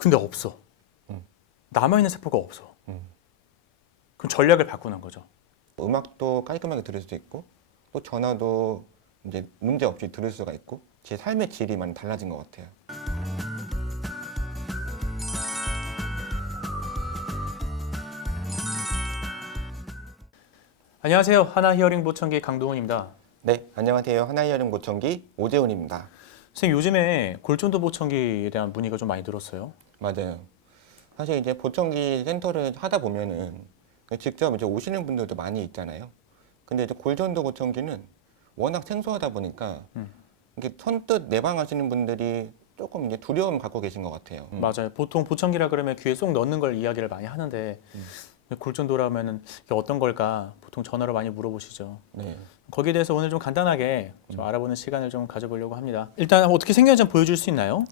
근데 없어. 음. 남아있는 세포가 없어. 음. 그럼 전략을 바꾸는 거죠. 음악도 깔끔하게 들을 수 있고 또 전화도 이제 문제 없이 들을 수가 있고 제 삶의 질이 많이 달라진 것 같아요. 안녕하세요. 하나 히어링 보청기 강동원입니다. 네, 안녕하세요. 하나이어링 보청기 오재훈입니다. 선생님 요즘에 골전도 보청기에 대한 문의가 좀 많이 늘었어요. 맞아요. 사실 이제 보청기 센터를 하다 보면은 직접 이제 오시는 분들도 많이 있잖아요. 근데 이제 골전도 보청기는 워낙 생소하다 보니까 이게 선뜻 내방하시는 분들이 조금 이제 두려움 갖고 계신 것 같아요. 맞아요. 보통 보청기라 그러면 귀에 쏙 넣는 걸 이야기를 많이 하는데 골전도라면은 이게 어떤 걸까 보통 전화로 많이 물어보시죠. 네. 거기에 대해서 오늘 좀 간단하게 좀 알아보는 시간을 좀 가져보려고 합니다. 일단 어떻게 생겼는지 좀 보여줄 수 있나요?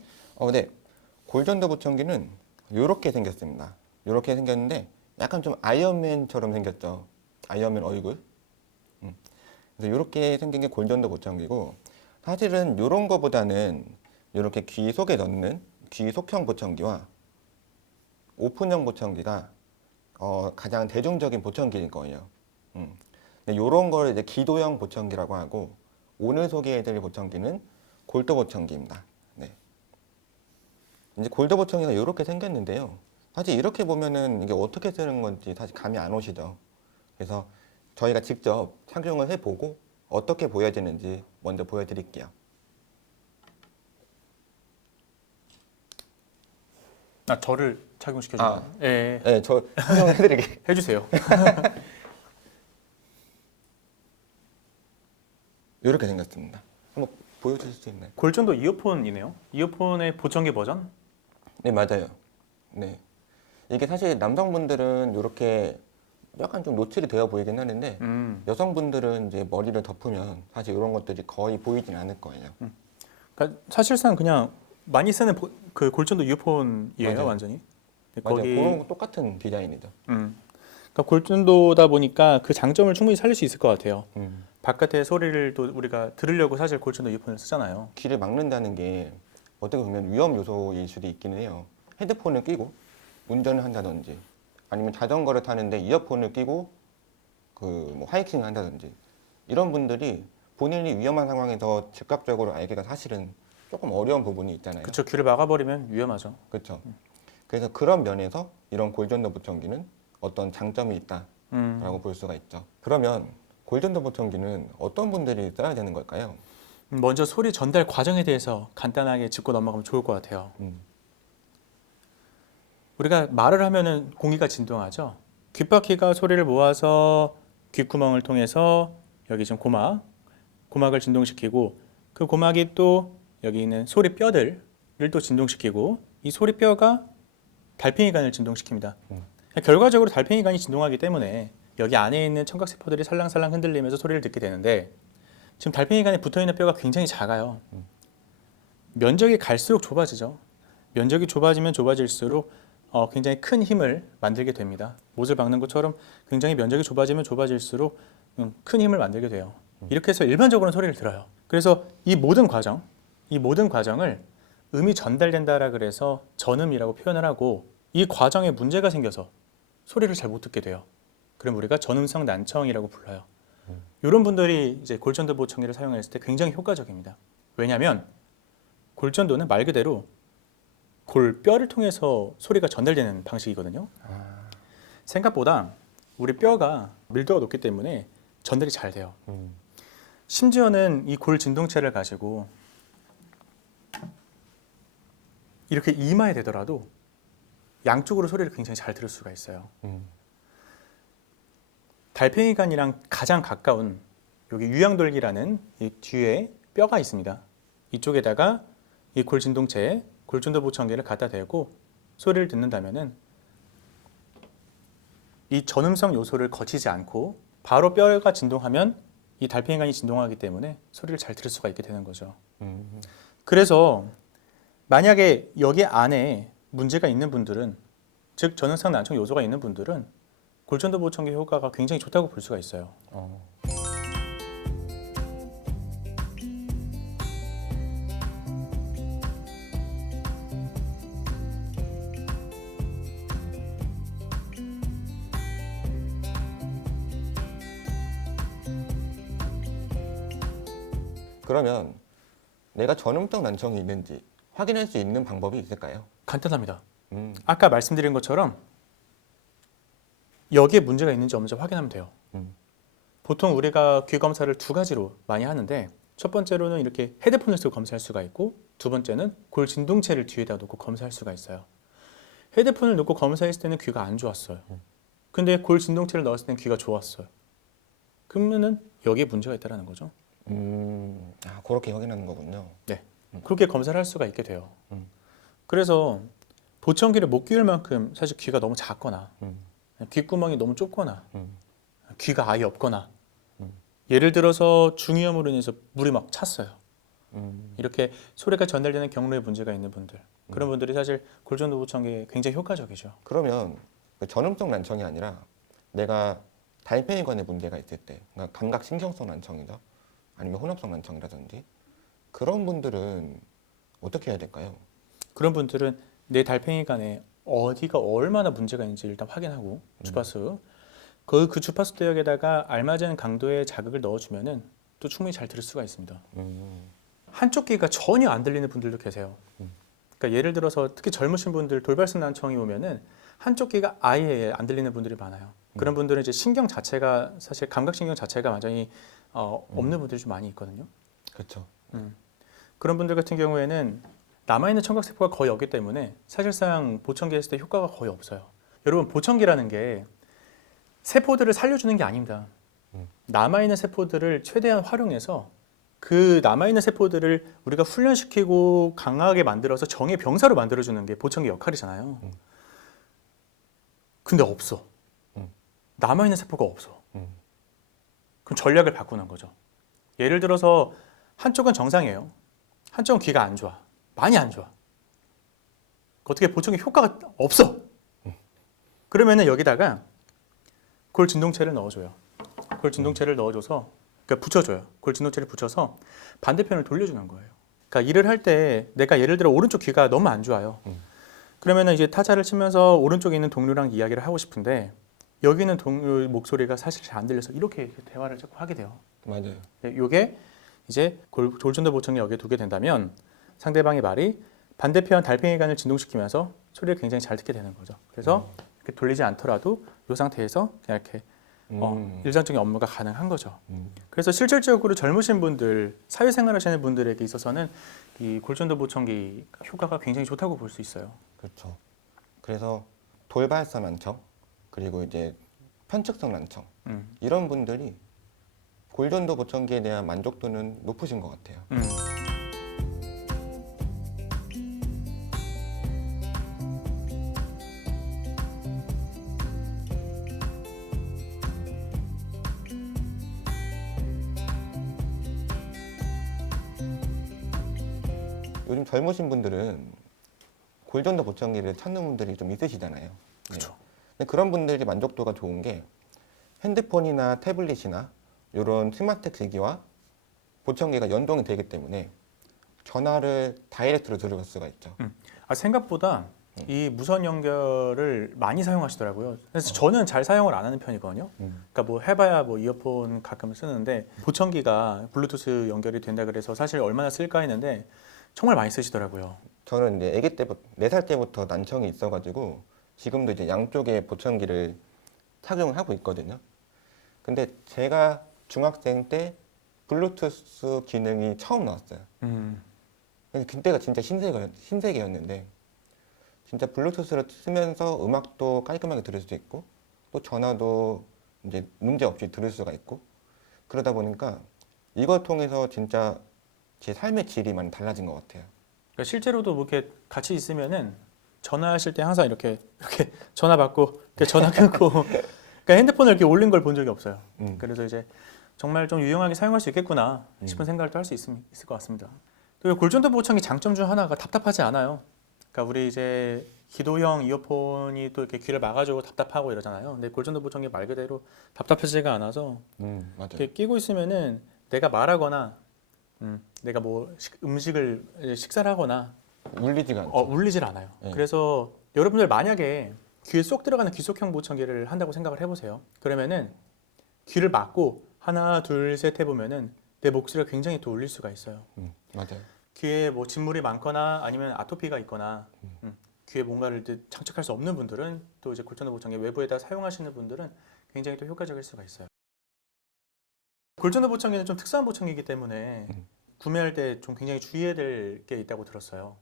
네. 골전도 보청기는 이렇게 생겼습니다. 이렇게 생겼는데 약간 좀 아이언맨처럼 생겼죠. 아이언맨 얼굴. 그래서 이렇게 생긴 게 골전도 보청기고 사실은 이런 거보다는 이렇게 귀 속에 넣는 귀 속형 보청기와 오픈형 보청기가 가장 대중적인 보청기일 거예요. 이런 걸 이제 기도형 보청기라고 하고 오늘 소개해드릴 보청기는 골도 보청기입니다. 네. 이제 골도 보청기가 이렇게 생겼는데요. 사실 이렇게 보면은 이게 어떻게 쓰는 건지 사실 감이 안 오시죠. 그래서 저희가 직접 착용을 해보고 어떻게 보여지는지 먼저 보여드릴게요. 저를 착용시켜주나요? 예. 네, 저 착용해드릴게요. 해주세요. 이렇게 생겼습니다. 한번 보여주실 수 있나요? 골전도 이어폰이네요. 이어폰의 보청기 버전? 네, 맞아요. 네. 이게 사실 남성분들은 이렇게 약간 좀 노출이 되어 보이긴 하는데 여성분들은 이제 머리를 덮으면 사실 이런 것들이 거의 보이진 않을 거예요. 그러니까 사실상 그냥 많이 쓰는 그 골전도 이어폰이에요, 맞아요. 완전히. 맞아요. 거기 그런 거 똑같은 디자인이죠. 그러니까 골전도다 보니까 그 장점을 충분히 살릴 수 있을 것 같아요. 음. 바깥의 소리를 또 우리가 들으려고 사실 골전도 이어폰을 쓰잖아요. 귀를 막는다는 게 어떻게 보면 위험 요소일 수도 있기는 해요. 헤드폰을 끼고 운전을 한다든지 아니면 자전거를 타는데 이어폰을 끼고 뭐 하이킹을 한다든지 이런 분들이 본인이 위험한 상황에서 즉각적으로 알기가 사실은 조금 어려운 부분이 있잖아요. 그쵸, 귀를 막아버리면 위험하죠. 그렇죠. 그래서 그런 면에서 이런 골전도 보청기는 어떤 장점이 있다라고 볼 수가 있죠. 그러면 골전도 보청기는 어떤 분들이 써야 되는 걸까요? 먼저 소리 전달 과정에 대해서 간단하게 짚고 넘어가면 좋을 것 같아요. 우리가 말을 하면은 공기가 진동하죠. 귓바퀴가 소리를 모아서 귓구멍을 통해서 여기 지금 고막을 진동시키고 그 고막이 또 여기 있는 소리 뼈들을 또 진동시키고 이 소리 뼈가 달팽이관을 진동시킵니다. 결과적으로 달팽이관이 진동하기 때문에 여기 안에 있는 청각세포들이 살랑살랑 흔들리면서 소리를 듣게 되는데 지금 달팽이관에 붙어있는 뼈가 굉장히 작아요. 면적이 갈수록 좁아지죠. 면적이 좁아지면 좁아질수록 굉장히 큰 힘을 만들게 됩니다. 못을 박는 것처럼 굉장히 면적이 좁아지면 좁아질수록 큰 힘을 만들게 돼요. 이렇게 해서 일반적으로는 소리를 들어요. 그래서 이 모든 과정을 음이 전달된다라 그래서 전음이라고 표현을 하고 이 과정에 문제가 생겨서 소리를 잘 못 듣게 돼요. 그럼 우리가 전음성 난청이라고 불러요. 이런 분들이 이제 골전도 보청기를 사용했을 때 굉장히 효과적입니다. 왜냐하면 골전도는 말 그대로 골뼈를 통해서 소리가 전달되는 방식이거든요. 생각보다 우리 뼈가 밀도가 높기 때문에 전달이 잘 돼요. 심지어는 이 골 진동체를 가지고 이렇게 이마에 대더라도 양쪽으로 소리를 굉장히 잘 들을 수가 있어요. 달팽이관이랑 가장 가까운 여기 유양돌기라는 이 뒤에 뼈가 있습니다. 이쪽에다가 이 골 진동체에 골전도 보청기를 갖다 대고 소리를 듣는다면은 이 전음성 요소를 거치지 않고 바로 뼈가 진동하면 이 달팽이관이 진동하기 때문에 소리를 잘 들을 수가 있게 되는 거죠. 그래서 만약에 여기 안에 문제가 있는 분들은 즉 전음성 난청 요소가 있는 분들은 골전도 보청기 효과가 굉장히 좋다고 볼 수가 있어요. 그러면 내가 전음성 난청이 있는지 확인할 수 있는 방법이 있을까요? 간단합니다. 음, 아까 말씀드린 것처럼 여기에 문제가 있는지 없는지 확인하면 돼요. 음. 보통 우리가 귀 검사를 두 가지로 많이 하는데 첫 번째로는 이렇게 헤드폰을 쓰고 검사할 수가 있고 두 번째는 골 진동체를 뒤에다 놓고 검사할 수가 있어요. 헤드폰을 놓고 검사했을 때는 귀가 안 좋았어요. 근데 골 진동체를 넣었을 때는 귀가 좋았어요. 그러면은 여기에 문제가 있다는 거죠. 그렇게 확인하는 거군요. 네. 그렇게 검사를 할 수가 있게 돼요. 음. 그래서 보청기를 못 끼울 만큼 사실 귀가 너무 작거나 음, 귓구멍이 너무 좁거나 음, 귀가 아예 없거나 음. 예를 들어서 중이염으로 인해서 물이 막 찼어요. 음, 이렇게 소리가 전달되는 경로에 문제가 있는 분들 그런 분들이 사실 골전도 보청기에 굉장히 효과적이죠. 그러면 그 전음성 난청이 아니라 내가 달팽이관에 문제가 있을 때, 그러니까 감각신경성 난청이죠. 아니면 혼합성 난청이라든지 그런 분들은 어떻게 해야 될까요? 그런 분들은 내 달팽이관에 어디가 얼마나 문제가 있는지 일단 확인하고 주파수 그 주파수 대역에다가 알맞은 강도의 자극을 넣어주면은 또 충분히 잘 들을 수가 있습니다. 한쪽 귀가 전혀 안 들리는 분들도 계세요. 그러니까 예를 들어서 특히 젊으신 분들 돌발성 난청이 오면은 한쪽 귀가 아예 안 들리는 분들이 많아요. 그런 분들은 이제 신경 자체가 사실 감각신경 자체가 완전히 없는 분들이 좀 많이 있거든요. 그렇죠. 그런 분들 같은 경우에는 남아있는 청각세포가 거의 없기 때문에 사실상 보청기 했을 때 효과가 거의 없어요. 여러분 보청기라는 게 세포들을 살려주는 게 아닙니다. 남아있는 세포들을 최대한 활용해서 그 남아있는 세포들을 우리가 훈련시키고 강하게 만들어서 정의 병사로 만들어주는 게 보청기 역할이잖아요. 근데 없어. 남아있는 세포가 없어. 그럼 전략을 바꾸는 거죠. 예를 들어서 한쪽은 정상이에요. 한쪽은 귀가 안 좋아. 많이 안 좋아. 어떻게 보청기 효과가 없어. 그러면은 여기다가 골 진동체를 넣어줘요. 골 진동체를 넣어줘서 그러니까 붙여줘요. 골 진동체를 붙여서 반대편을 돌려주는 거예요. 그러니까 일을 할 때 내가 예를 들어 오른쪽 귀가 너무 안 좋아요. 그러면은 이제 타자를 치면서 오른쪽에 있는 동료랑 이야기를 하고 싶은데 여기 있는 동료 목소리가 사실 잘 안 들려서 이렇게 대화를 자꾸 하게 돼요. 맞아요. 이게 이제 골전도 보청기 여기에 두게 된다면 상대방의 말이 반대편 달팽이관을 진동시키면서 소리를 굉장히 잘 듣게 되는 거죠. 그래서 이렇게 돌리지 않더라도 이 상태에서 그냥 이렇게 일상적인 업무가 가능한 거죠. 그래서 실질적으로 젊으신 분들, 사회생활 하시는 분들에게 있어서는 이 골전도 보청기 효과가 굉장히 좋다고 볼 수 있어요. 그렇죠. 그래서 돌발성 난청 그리고 이제 편측성 난청 이런 분들이 골전도 보청기에 대한 만족도는 높으신 것 같아요. 요즘 젊으신 분들은 골전도 보청기를 찾는 분들이 좀 있으시잖아요. 그렇죠. 근데 그런 분들이 만족도가 좋은 게 핸드폰이나 태블릿이나 이런 스마트 기기와 보청기가 연동이 되기 때문에 전화를 다이렉트로 들을 수가 있죠. 생각보다 이 무선 연결을 많이 사용하시더라고요. 그래서 저는 잘 사용을 안 하는 편이거든요. 그러니까 뭐 해봐야 뭐 이어폰 가끔 쓰는데 보청기가 블루투스 연결이 된다 그래서 사실 얼마나 쓸까 했는데 정말 많이 쓰시더라고요. 저는 이제 아기 때부터 4살 때부터 난청이 있어가지고 지금도 이제 양쪽에 보청기를 착용을 하고 있거든요. 근데 제가 중학생 때 블루투스 기능이 처음 나왔어요. 그때가 진짜 신세계였는데 진짜 블루투스를 쓰면서 음악도 깔끔하게 들을 수 있고 또 전화도 이제 문제 없이 들을 수가 있고 그러다 보니까 이걸 통해서 진짜 제 삶의 질이 많이 달라진 것 같아요. 그러니까 실제로도 뭐 이렇게 같이 있으면은 전화하실 때 항상 이렇게 전화 받고 이렇게 전화 끊고 그러니까 핸드폰을 이렇게 올린 걸 본 적이 없어요. 그래서 이제 정말 좀 유용하게 사용할 수 있겠구나 싶은 생각을 또 할 수 있을 것 같습니다. 또 골전도 보청기 장점 중 하나가 답답하지 않아요. 그러니까 우리 이제 기도형 이어폰이 또 이렇게 귀를 막아주고 답답하고 이러잖아요. 근데 골전도 보청기 말 그대로 답답하지가 않아서 맞아요. 이렇게 끼고 있으면은 내가 말하거나 내가 뭐 음식을 식사를 하거나 울리지가 않죠. 울리질 않아요. 네. 그래서 여러분들 만약에 귀에 쏙 들어가는 귀속형 보청기를 한다고 생각을 해보세요. 그러면은 귀를 막고 하나 둘 셋 해보면은 내 목소리가 굉장히 또 울릴 수가 있어요. 맞아요. 귀에 뭐 진물이 많거나 아니면 아토피가 있거나 귀에 뭔가를 장착할 수 없는 분들은 또 이제 골전도 보청기 외부에다 사용하시는 분들은 굉장히 또 효과적일 수가 있어요. 골전도 보청기는 좀 특수한 보청기이기 때문에 구매할 때 좀 굉장히 주의해야 될 게 있다고 들었어요.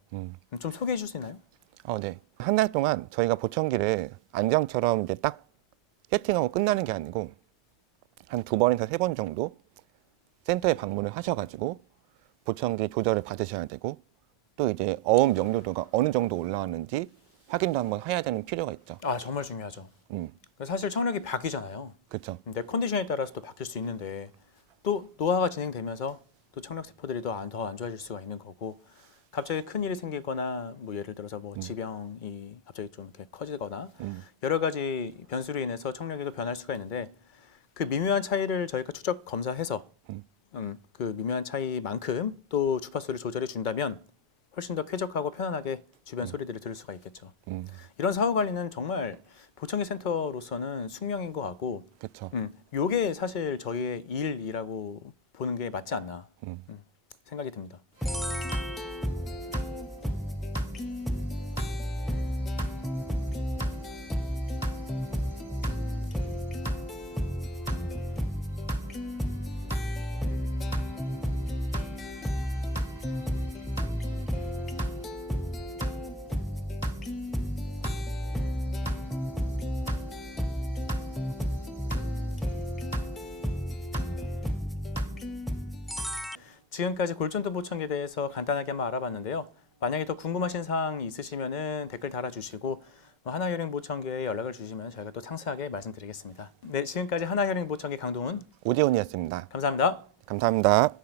좀 소개해 줄 수 있나요? 네. 한 달 동안 저희가 보청기를 안경처럼 이제 딱 세팅하고 끝나는 게 아니고 한 2번에서 3번 정도 센터에 방문을 하셔가지고 보청기 조절을 받으셔야 되고 또 이제 어음 명료도가 어느 정도 올라왔는지 확인도 한번 해야 되는 필요가 있죠. 아, 정말 중요하죠. 음, 사실 청력이 바뀌잖아요. 그렇죠. 내 컨디션에 따라서도 바뀔 수 있는데 또 노화가 진행되면서 또 청력 세포들이 더 안 좋아질 수가 있는 거고 갑자기 큰 일이 생기거나 뭐 예를 들어서 뭐 지병이 갑자기 좀 이렇게 커지거나 여러 가지 변수로 인해서 청력이 또 변할 수가 있는데 그 미묘한 차이를 저희가 추적 검사해서 그 미묘한 차이만큼 또 주파수를 조절해 준다면 훨씬 더 쾌적하고 편안하게 주변 소리들을 들을 수가 있겠죠. 이런 사후 관리는 정말 보청기 센터로서는 숙명인 것 같고, 그렇죠. 요게 사실 저희의 일이라고 보는 게 맞지 않나 생각이 듭니다. 지금까지 골전도 보청기에 대해서 간단하게 한번 알아봤는데요. 만약에 더 궁금하신 사항이 있으시면 댓글 달아주시고 하나히어링 보청기에 연락을 주시면 저희가 또 상세하게 말씀드리겠습니다. 네, 지금까지 하나히어링 보청기 강동훈 오디온이었습니다. 감사합니다. 감사합니다.